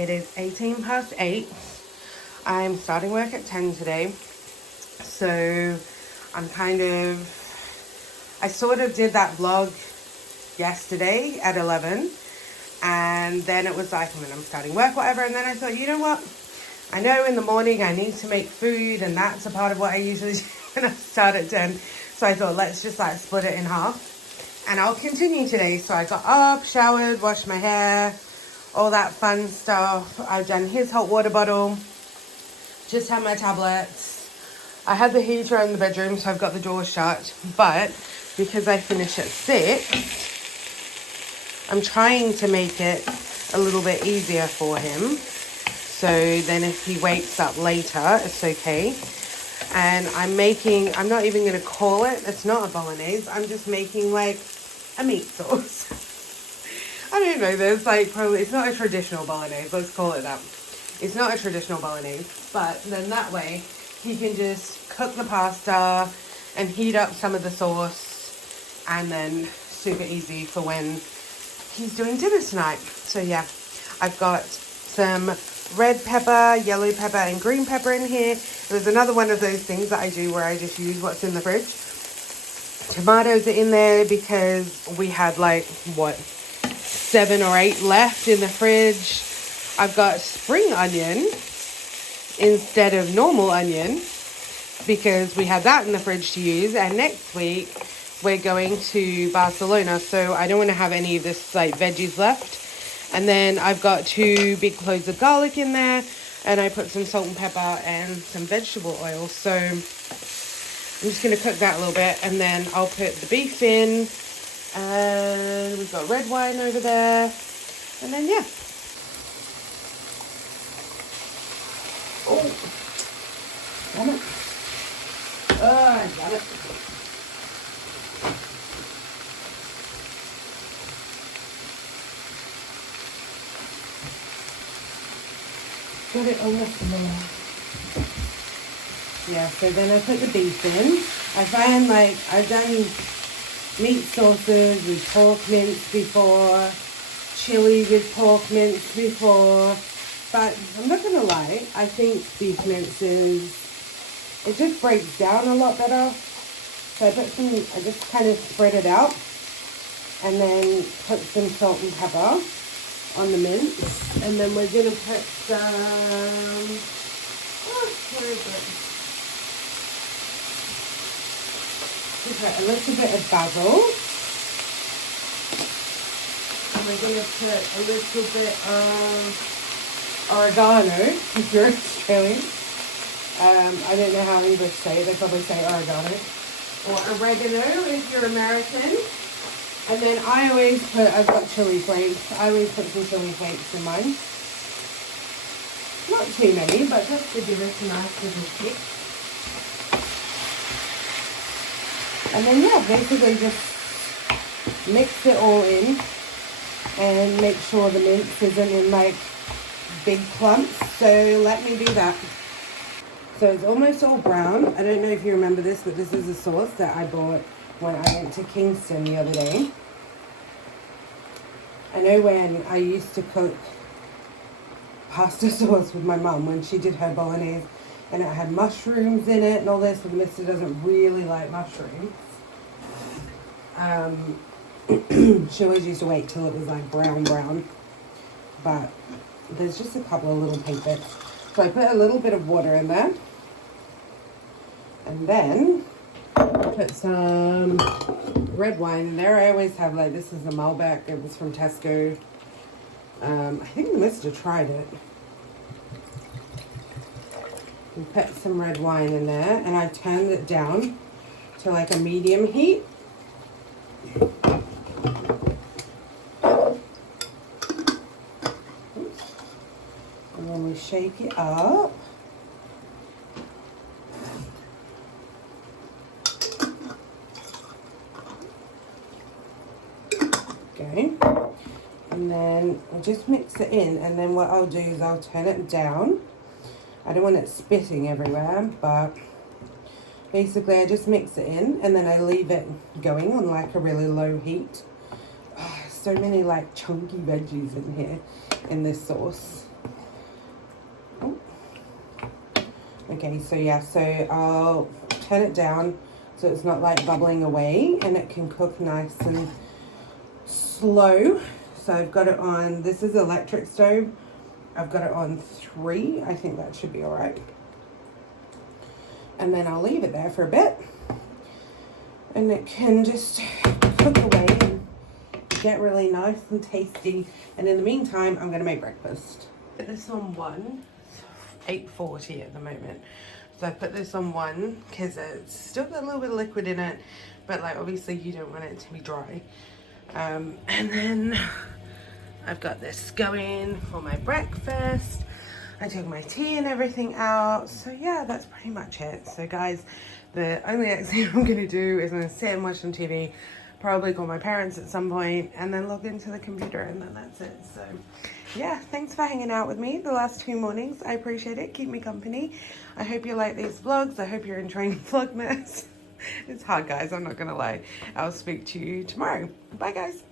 It is 18 past 8. I'm starting work at 10 today. So I sort of did that vlog yesterday at 11. And then it was like, I'm starting work, whatever. And then I thought, you know what? I know in the morning I need to make food, and that's a part of what I usually do when I start at 10. So I thought, let's just like split it in half. And I'll continue today. So I got up, showered, washed my hair, all that fun stuff. I've done his hot water bottle. Just had my tablets. I had the heater in the bedroom, so I've got the door shut. But because I finish at 6, I'm trying to make it a little bit easier for him. So then if he wakes up later, it's okay. And I'm not even going to call it, it's not a bolognese. I'm just making like a meat sauce. I don't know, there's like probably, it's not a traditional bolognese, let's call it that. It's not a traditional bolognese, but then that way he can just cook the pasta and heat up some of the sauce, and then super easy for when he's doing dinner tonight. So yeah, I've got some red pepper, yellow pepper, and green pepper in here. There's another one of those things that I do where I just use what's in the fridge. Tomatoes are in there because we had like, 7 or 8 left in the fridge. I've got spring onion instead of normal onion because we had that in the fridge to use. And next week we're going to Barcelona, so I don't want to have any of this like veggies left. And then I've got 2 big cloves of garlic in there, and I put some salt and pepper and some vegetable oil. So I'm just going to cook that a little bit, and then I'll put the beef in, and we've got red wine over there, and then yeah. Oh, damn it. Oh, I got it. Put it on the floor. Yeah, so then I put the beef in. I find like I've done meat sauces with pork mince before, chili with pork mince before, but I'm not gonna lie, I think beef mince it just breaks down a lot better. So I just kind of spread it out and then put some salt and pepper on the mince, and then we're gonna put some, where is it? We put a little bit of basil, and we're gonna put a little bit of oregano if you're Australian. I don't know how English say it, they probably say oregano, or oregano if you're American. And then I've got chili flakes. I always put some chili flakes in mine. Not too many, but just to give it a nice little kick. And then yeah, basically just mix it all in and make sure the mince isn't in like big clumps. So let me do that. So it's almost all brown. I don't know if you remember this, but this is a sauce that I bought when I went to Kingston the other day. I know when I used to cook pasta sauce with my mum when she did her bolognese, and it had mushrooms in it and all this, and Mr. doesn't really like mushrooms. She always used to wait till it was like brown, but there's just a couple of little pink bits. So I put a little bit of water in there, and then put some red wine in there. I always have like, this is a Malbec, it was from Tesco. I think Mr. tried it. And put some red wine in there, and I turned it down to like a medium heat. And then we shake it up. Okay, and then I'll just mix it in, and then what I'll do is I'll turn it down. I don't want it spitting everywhere, but basically I just mix it in, and then I leave it going on like a really low heat. Oh, so many like chunky veggies in here in this sauce. Okay, so yeah, so I'll turn it down so it's not like bubbling away, and it can cook nice and slow. So I've got it on, this is electric stove. I've got it on 3. I think that should be all right. And then I'll leave it there for a bit. And it can just cook away and get really nice and tasty. And in the meantime, I'm going to make breakfast. Put this on 1. It's 8:40 at the moment. So I put this on 1 because it's still got a little bit of liquid in it. But like obviously you don't want it to be dry. And then I've got this going for my breakfast. I took my tea and everything out. So yeah, that's pretty much it. So guys, the only next thing I'm going to do is I'm going to sit and watch some TV, probably call my parents at some point, and then log into the computer, and then that's it. So yeah, thanks for hanging out with me the last 2 mornings. I appreciate it. Keep me company. I hope you like these vlogs. I hope you're enjoying Vlogmas. It's hard, guys. I'm not going to lie. I'll speak to you tomorrow. Bye, guys.